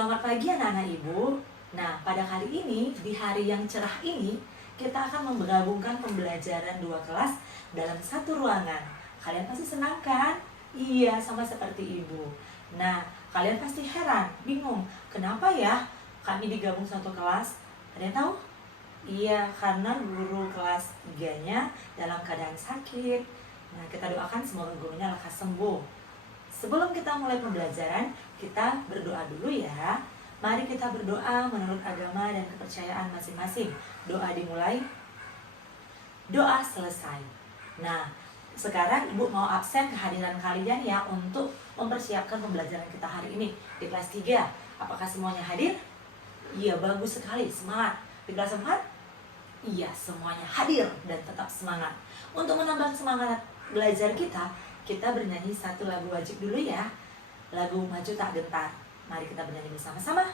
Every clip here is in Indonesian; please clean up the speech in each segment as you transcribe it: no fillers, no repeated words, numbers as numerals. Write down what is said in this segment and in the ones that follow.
Selamat pagi anak-anak ibu. Nah, pada kali ini, di hari yang cerah ini, kita akan menggabungkan pembelajaran dua kelas dalam satu ruangan. Kalian pasti senang kan? Iya, sama seperti ibu. Nah, kalian pasti heran, bingung, kenapa ya kami digabung satu kelas? Ada yang tahu? Iya, karena guru kelas 3-nya dalam keadaan sakit. Nah, kita doakan semoga gurunya lekas sembuh. Sebelum kita mulai pembelajaran, kita berdoa dulu ya. Mari kita berdoa menurut agama dan kepercayaan masing-masing. Doa dimulai, doa selesai. Nah, sekarang ibu mau absen kehadiran kalian ya untuk mempersiapkan pembelajaran kita hari ini di kelas 3. Apakah semuanya hadir? Iya, bagus sekali, semangat. Di kelas 4? Iya, semuanya hadir dan tetap semangat. Untuk menambah semangat belajar kita bernyanyi satu lagu wajib dulu ya. Lagu Maju Tak Gentar. Mari kita bernyanyi bersama-sama.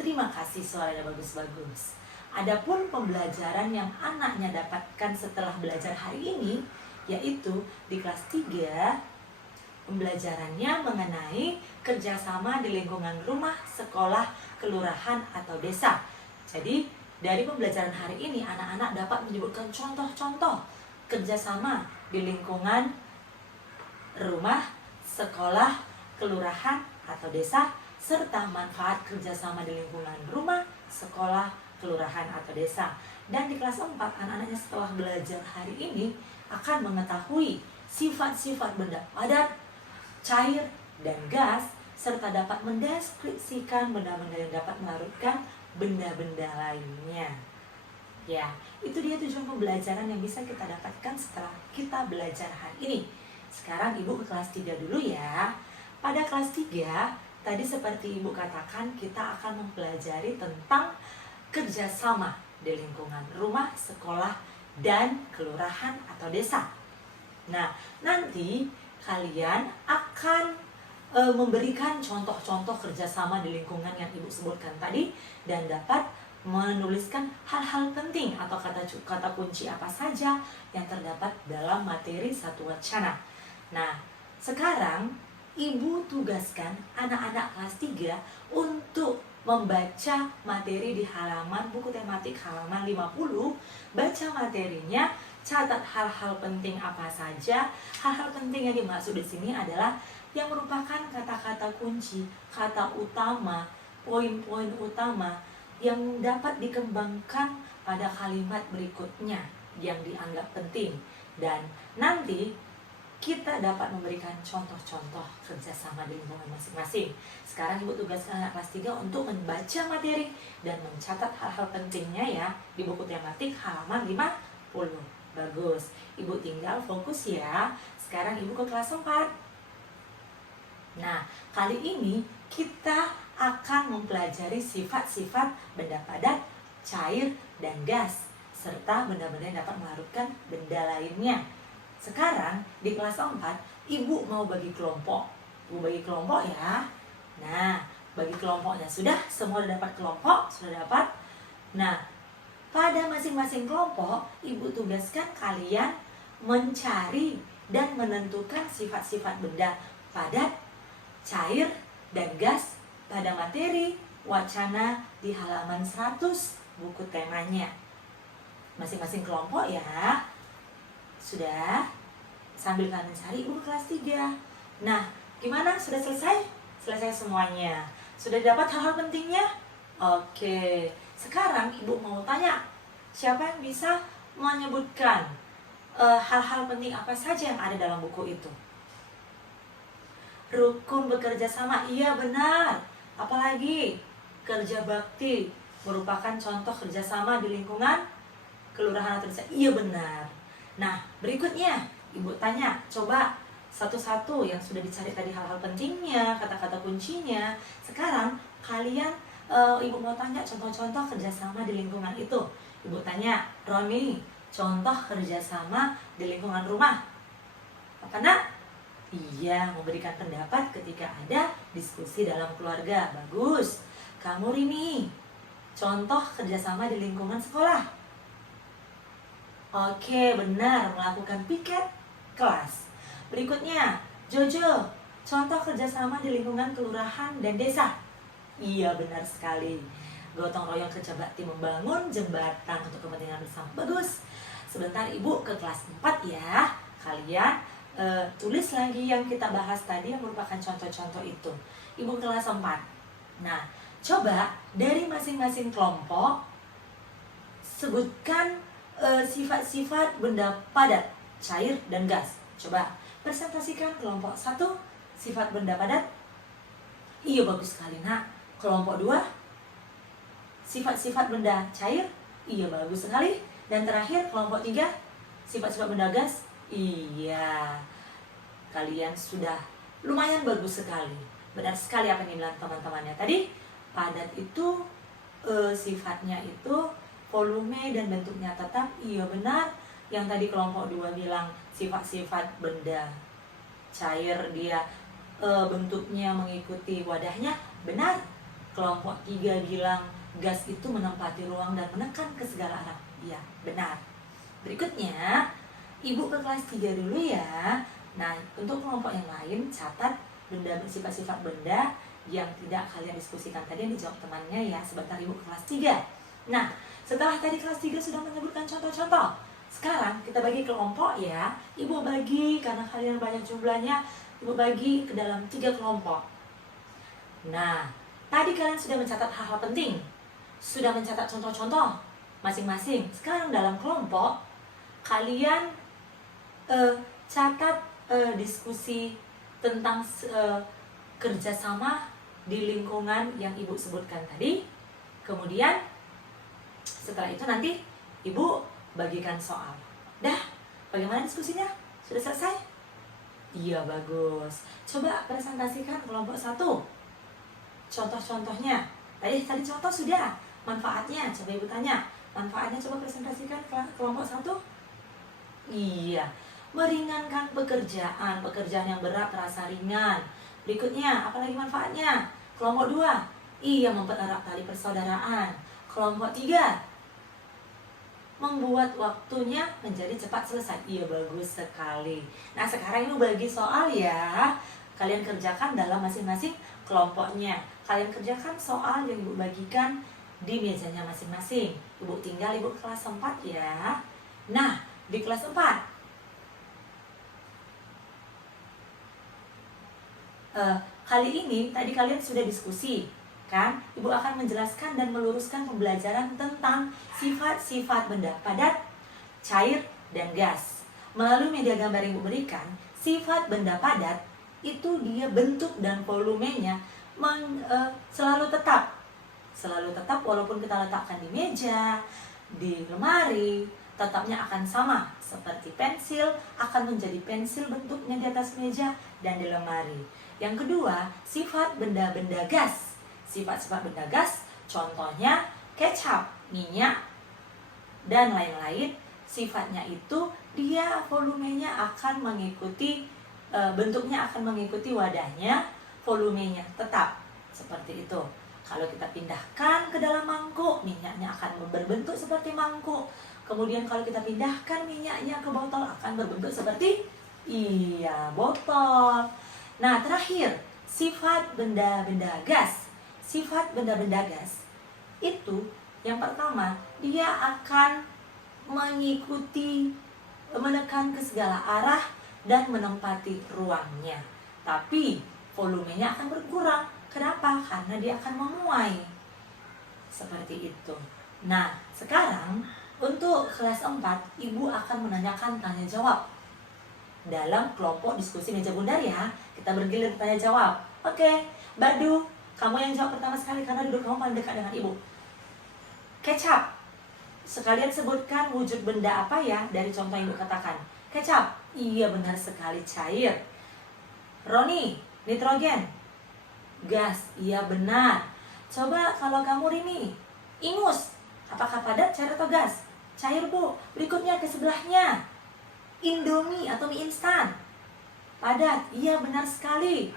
Terima kasih, suaranya bagus-bagus. Adapun pembelajaran yang anaknya dapatkan setelah belajar hari ini, yaitu di kelas 3, pembelajarannya mengenai kerjasama di lingkungan rumah, sekolah, kelurahan, atau desa. Jadi, dari pembelajaran hari ini, anak-anak dapat menyebutkan contoh-contoh kerjasama di lingkungan rumah, sekolah, kelurahan, atau desa, serta manfaat kerjasama di lingkungan rumah, sekolah, kelurahan, atau desa. Dan di kelas 4, anak-anaknya setelah belajar hari ini akan mengetahui sifat-sifat benda padat, cair, dan gas, serta dapat mendeskripsikan benda-benda yang dapat melarutkan benda-benda lainnya. Ya, itu dia tujuan pembelajaran yang bisa kita dapatkan setelah kita belajar hari ini. Sekarang ibu ke kelas 3 dulu ya. Pada kelas 3, tadi seperti ibu katakan, kita akan mempelajari tentang kerjasama di lingkungan rumah, sekolah, dan kelurahan atau desa. Nah, nanti kalian akan memberikan contoh-contoh kerjasama di lingkungan yang ibu sebutkan tadi, dan dapat menuliskan hal-hal penting atau kata kunci apa saja yang terdapat dalam materi satu wacana. Nah, sekarang ibu tugaskan anak-anak kelas 3 untuk membaca materi di halaman buku tematik halaman 50. Baca materinya, catat hal-hal penting apa saja. Hal-hal penting yang dimaksud di sini adalah yang merupakan kata-kata kunci, kata utama, poin-poin utama yang dapat dikembangkan pada kalimat berikutnya yang dianggap penting. Dan nanti kita dapat memberikan contoh-contoh kerjasama di lingkungan masing-masing. Sekarang ibu tugaskan anak kelas 3 untuk membaca materi dan mencatat hal-hal pentingnya ya di buku tematik halaman 50. Bagus, ibu tinggal fokus ya. Sekarang ibu ke kelas 4. Nah, kali ini kita akan mempelajari sifat-sifat benda padat, cair, dan gas, serta benda-benda yang dapat melarutkan benda lainnya. Sekarang di kelas 4, ibu mau bagi kelompok. Ibu bagi kelompok ya. Nah, bagi kelompoknya sudah, semua sudah dapat kelompok, sudah dapat. Nah, pada masing-masing kelompok, ibu tugaskan kalian mencari dan menentukan sifat-sifat benda padat, cair, dan gas pada materi wacana di halaman 100 buku temanya. Masing-masing kelompok ya. Sudah? Sambil kalian cari ibu kelas 3. Nah, gimana? Sudah selesai? Selesai semuanya. Sudah dapat hal-hal pentingnya? Oke. Sekarang ibu mau tanya, siapa yang bisa menyebutkan hal-hal penting apa saja yang ada dalam buku itu? Rukun bekerja sama, iya benar. Apalagi kerja bakti merupakan contoh kerjasama di lingkungan kelurahan atau desa, iya benar. Nah, berikutnya ibu tanya, coba satu-satu yang sudah dicari tadi hal-hal pentingnya, kata-kata kuncinya. Sekarang kalian, ibu mau tanya contoh-contoh kerjasama di lingkungan itu. Ibu tanya, Roni, contoh kerjasama di lingkungan rumah apa nak? Iya, memberikan pendapat ketika ada diskusi dalam keluarga. Bagus. Kamu Rini, contoh kerjasama di lingkungan sekolah. Oke, benar, melakukan piket kelas. Berikutnya, Jojo, contoh kerjasama di lingkungan kelurahan dan desa. Iya, benar sekali. Gotong royong kerja bakti membangun jembatan untuk kepentingan bersama. Bagus. Sebentar Ibu ke kelas 4 ya. Kalian tulis lagi yang kita bahas tadi yang merupakan contoh-contoh itu. Ibu kelas 4. Nah, coba dari masing-masing kelompok sebutkan sifat-sifat benda padat, cair, dan gas. Coba presentasikan kelompok 1, sifat benda padat. Iya, bagus sekali nak. Kelompok 2, sifat-sifat benda cair. Iya, bagus sekali. Dan terakhir kelompok 3, sifat-sifat benda gas. Iya, kalian sudah lumayan bagus sekali. Benar sekali apa yang dibilang teman-temannya tadi. Padat itu sifatnya itu volume dan bentuknya tetap. Iya, benar. Yang tadi kelompok 2 bilang sifat-sifat benda cair, dia bentuknya mengikuti wadahnya. Benar. Kelompok 3 bilang gas itu menempati ruang dan menekan ke segala arah. Iya, benar. Berikutnya, Ibu ke kelas 3 dulu ya. Nah, untuk kelompok yang lain, catat benda bersifat-sifat benda yang tidak kalian diskusikan tadi yang dijawab temannya ya. Sebentar Ibu ke kelas 3. Nah, setelah tadi kelas 3 sudah menyebutkan contoh-contoh, sekarang kita bagi kelompok ya. Ibu bagi, karena kalian banyak jumlahnya, Ibu bagi ke dalam 3 kelompok. Nah, tadi kalian sudah mencatat hal-hal penting, sudah mencatat contoh-contoh masing-masing. Sekarang dalam kelompok, kalian catat diskusi tentang kerjasama di lingkungan yang Ibu sebutkan tadi. Kemudian setelah itu nanti Ibu bagikan soal. Dah, bagaimana diskusinya? Sudah selesai? Iya, bagus. Coba presentasikan kelompok 1. Contoh-contohnya. Tadi contoh sudah. Manfaatnya, coba Ibu tanya. Manfaatnya coba presentasikan kelompok 1. Iya, meringankan pekerjaan yang berat terasa ringan. Berikutnya, apalagi manfaatnya? Kelompok 2, iya, mempererat tali persaudaraan. Kelompok 3, membuat waktunya menjadi cepat selesai. Iya, bagus sekali. Nah, sekarang Ibu bagi soal ya. Kalian kerjakan dalam masing-masing kelompoknya. Kalian kerjakan soal yang Ibu bagikan di mejanya masing-masing. Ibu tinggal Ibu kelas 4 ya. Nah, di kelas 4 kali ini tadi kalian sudah diskusi kan? Ibu akan menjelaskan dan meluruskan pembelajaran tentang sifat-sifat benda padat, cair, dan gas. Melalui media gambar yang Ibu berikan, sifat benda padat itu dia bentuk dan volumenya selalu tetap. Selalu tetap walaupun kita letakkan di meja, di lemari, tetapnya akan sama. Seperti pensil akan menjadi pensil bentuknya di atas meja dan di lemari. Yang kedua, sifat benda-benda gas. Sifat-sifat benda gas, contohnya kecap, minyak, dan lain-lain. Sifatnya itu dia volumenya akan mengikuti, bentuknya akan mengikuti wadahnya, volumenya tetap. Seperti itu. Kalau kita pindahkan ke dalam mangkuk, minyaknya akan berbentuk seperti mangkuk. Kemudian kalau kita pindahkan minyaknya ke botol, akan berbentuk seperti botol. Nah, terakhir, sifat benda-benda gas. Sifat benda-benda gas itu yang pertama, dia akan mengikuti, menekan ke segala arah dan menempati ruangnya. Tapi volumenya akan berkurang. Kenapa? Karena dia akan memuai. Seperti itu. Nah, sekarang untuk kelas 4, Ibu akan menanyakan tanya jawab. Dalam kelompok diskusi meja bundar ya, kita bergilir tanya jawab. Oke, Badu, kamu yang jawab pertama sekali karena duduk kamu paling dekat dengan Ibu. Kecap, sekalian sebutkan wujud benda apa ya dari contoh yang Ibu katakan. Kecap, iya benar sekali, cair. Roni, nitrogen. Gas, iya benar. Coba kalau kamu Rini, ingus, apakah padat, cair atau gas? Cair Bu. Berikutnya ke sebelahnya, Indomie atau mie instan. Padat, iya benar sekali.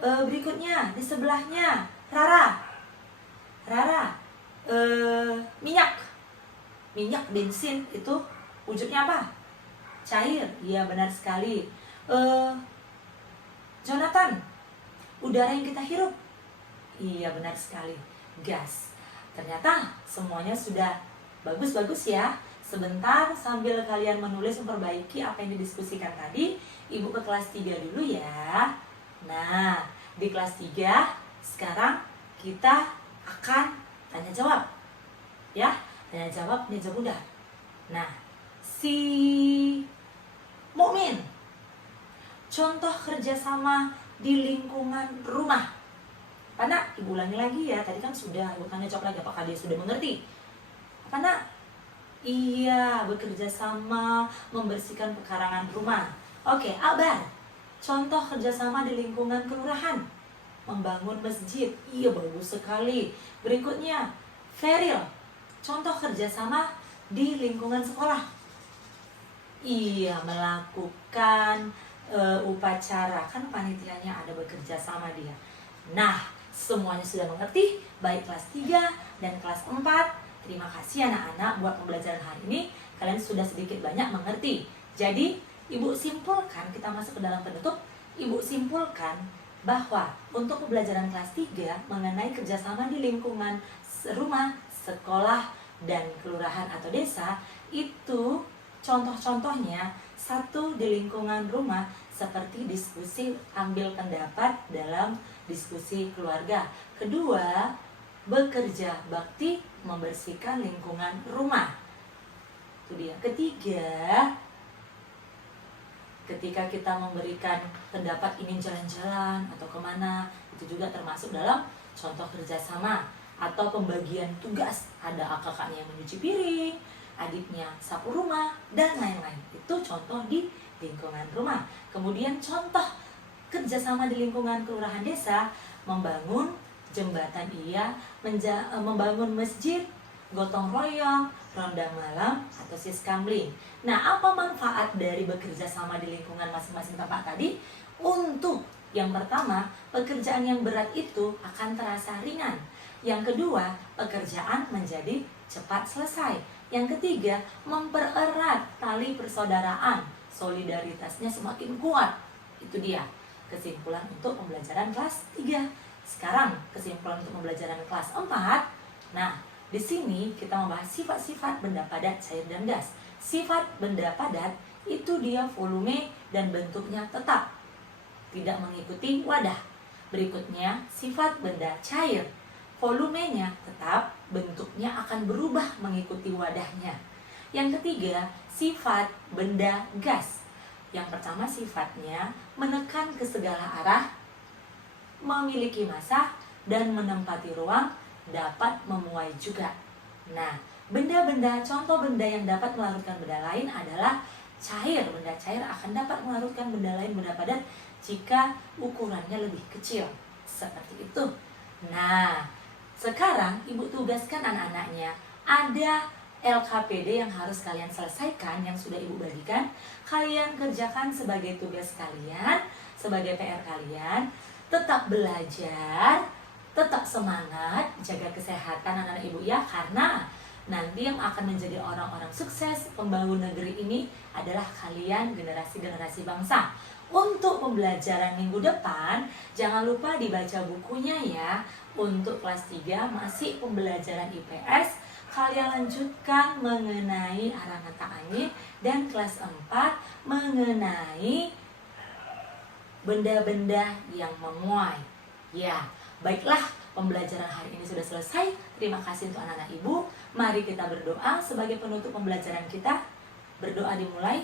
Berikutnya di sebelahnya, Rara, minyak bensin itu wujudnya apa? Cair, iya benar sekali. Jonathan, udara yang kita hirup, Iya, benar sekali. Gas. Ternyata semuanya sudah bagus-bagus ya. Sebentar sambil kalian menulis memperbaiki apa yang didiskusikan tadi, Ibu ke kelas 3 dulu ya. Nah, di kelas 3 sekarang kita akan tanya jawab. Ya, tanya jawab mudah. Nah, si Mukmin, contoh kerjasama di lingkungan rumah. Apa nak? Ibu ulangi lagi ya. Tadi kan sudah, Ibu tanya jawab lagi. Apakah dia sudah mengerti? Apa nak? Iya, bekerja sama membersihkan pekarangan rumah. Oke, Akbar, contoh kerjasama di lingkungan kelurahan. Membangun masjid. Iya, bagus sekali. Berikutnya, Feril, contoh kerjasama di lingkungan sekolah. Iya, melakukan upacara. Kan panitianya ada bekerja sama dia. Nah, semuanya sudah mengerti, baik kelas 3 dan kelas 4. Terima kasih anak-anak buat pembelajaran hari ini. Kalian sudah sedikit banyak mengerti. Jadi, Ibu simpulkan, kita masuk ke dalam penutup. Ibu simpulkan bahwa untuk pembelajaran kelas 3 mengenai kerjasama di lingkungan rumah, sekolah, dan kelurahan atau desa, itu contoh-contohnya, satu di lingkungan rumah seperti diskusi ambil pendapat dalam diskusi keluarga. Kedua, bekerja bakti membersihkan lingkungan rumah. Itu dia. Ketiga, ketika kita memberikan pendapat ingin jalan-jalan atau kemana, itu juga termasuk dalam contoh kerjasama atau pembagian tugas. Ada kakaknya yang mencuci piring, adiknya sapu rumah, dan lain-lain. Itu contoh di lingkungan rumah. Kemudian contoh kerjasama di lingkungan kelurahan desa, membangun jembatan, membangun masjid, gotong royong, ronda malam, atau siskamling. Nah, apa manfaat dari bekerja sama di lingkungan masing-masing tempat tadi? Untuk yang pertama, pekerjaan yang berat itu akan terasa ringan. Yang kedua, pekerjaan menjadi cepat selesai. Yang ketiga, mempererat tali persaudaraan, solidaritasnya semakin kuat. Itu dia kesimpulan untuk pembelajaran kelas 3. Sekarang kesimpulan untuk pembelajaran kelas 4. Nah, di sini kita membahas sifat-sifat benda padat, cair, dan gas. Sifat benda padat itu dia volume dan bentuknya tetap, tidak mengikuti wadah. Berikutnya, sifat benda cair. Volumenya tetap, bentuknya akan berubah mengikuti wadahnya. Yang ketiga, sifat benda gas. Yang pertama, sifatnya menekan ke segala arah, memiliki massa, dan menempati ruang, dapat memuai juga. Nah, benda-benda, contoh benda yang dapat melarutkan benda lain adalah cair. Benda cair akan dapat melarutkan benda lain, benda padat, jika ukurannya lebih kecil. Seperti itu. Nah, sekarang Ibu tugaskan anak-anaknya. Ada LKPD yang harus kalian selesaikan, yang sudah Ibu bagikan. Kalian kerjakan sebagai tugas kalian, sebagai PR kalian. Tetap belajar, tetap semangat, jaga kesehatan anak-anak Ibu ya, karena nanti yang akan menjadi orang-orang sukses pembangun negeri ini adalah kalian, generasi-generasi bangsa. Untuk pembelajaran minggu depan, jangan lupa dibaca bukunya ya. Untuk kelas 3 masih pembelajaran IPS, kalian lanjutkan mengenai arah mata angin, dan kelas 4 mengenai benda-benda yang memuai. Ya, baiklah, pembelajaran hari ini sudah selesai. Terima kasih untuk anak-anak Ibu. Mari kita berdoa sebagai penutup pembelajaran kita. Berdoa dimulai,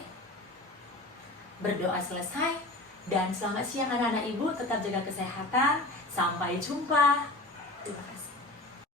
berdoa selesai. Dan selamat siang anak-anak Ibu. Tetap jaga kesehatan. Sampai jumpa. Terima kasih.